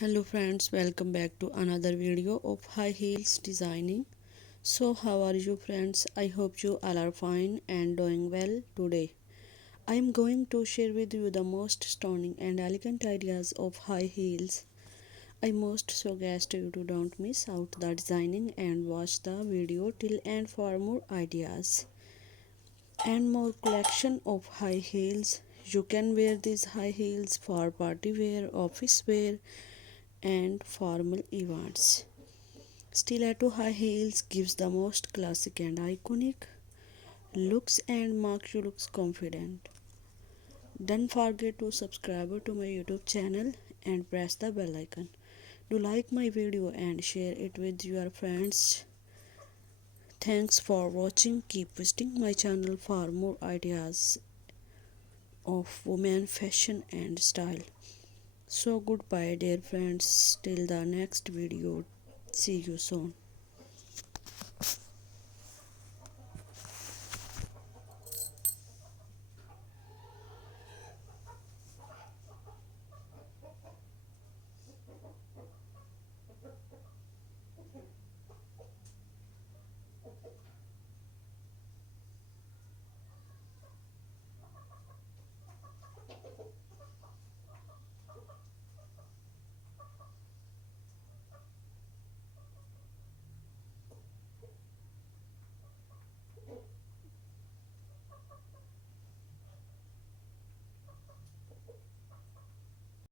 Hello friends, welcome back to another video of high heels designing. So how are you friends? I hope you all are fine and doing well today. I am going to share with you the most stunning and elegant ideas of high heels. I most suggest you to don't miss out the designing and watch the video till end for more ideas and more collection of high heels. You can wear these high heels for party wear, office wear and formal events. Stiletto high heels gives the most classic and iconic looks and makes you look confident. Don't forget to subscribe to my YouTube channel and press the bell icon. Do like my video and share it with your friends. Thanks for watching. Keep visiting my channel for more ideas of women fashion and style. So goodbye dear friends till the next video. See you soon.